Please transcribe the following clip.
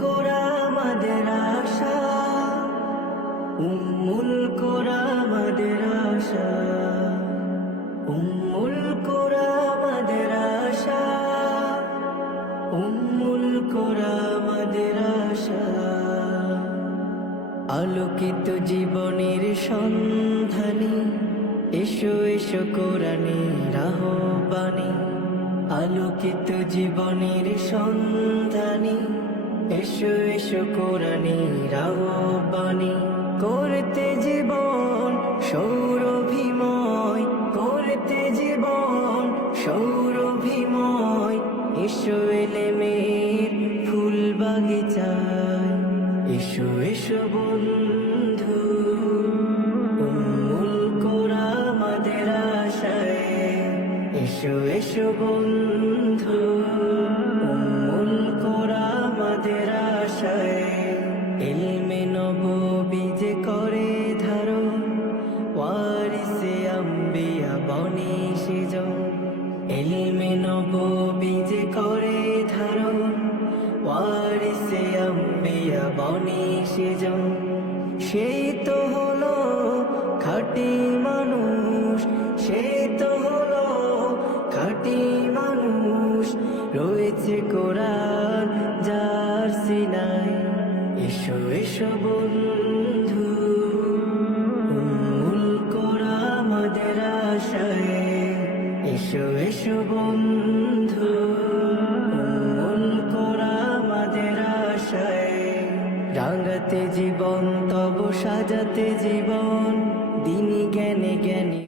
কোরা আমাদের আশা, উম্মুল কোরা আমাদের আশা, উম্মুল কোরা আমাদের আশা, উম্মুল কোরা আমাদের আশা। আলোকিত জীবনের সন্ধানে এসো এসো কোরআনের আহ্বানে, আলোকিত জীবনের সন্ধানে এসো এসো কোরআনের আহ্বানে। করতে জীবন সৌরভিময়, করতে জীবন সৌরভিময়, এসো এলেমের ফুল বাগিচায়, এসো এসো বন্ধু, উম্মুল কোরা আমাদের আশায়, এসো এসো বন্ধু, উম্মুল কোরা আমাদের আশায়। ইলমে নববী যে করে ধারণ, ওয়ারিসে আম্বিয়া বনে সেজন। ইলমে নববী যে করে ধারণ, ওয়ারিসে আম্বিয়া বনে সেজন। সেই তো হলো খাঁটি মানুষ, সেই তো হলো খাঁটি মানুষ, রয়েছে কোরআন যার সিনায়। এসো এসো বন্ধু, উম্মুল কোরা আমাদের আশায়, এসো এসো বন্ধু, উম্মুল কোরা আমাদের আশায়। রাঙাতে জীবন তব সাজাতে জীবন, দিনী জ্ঞানে জ্ঞানী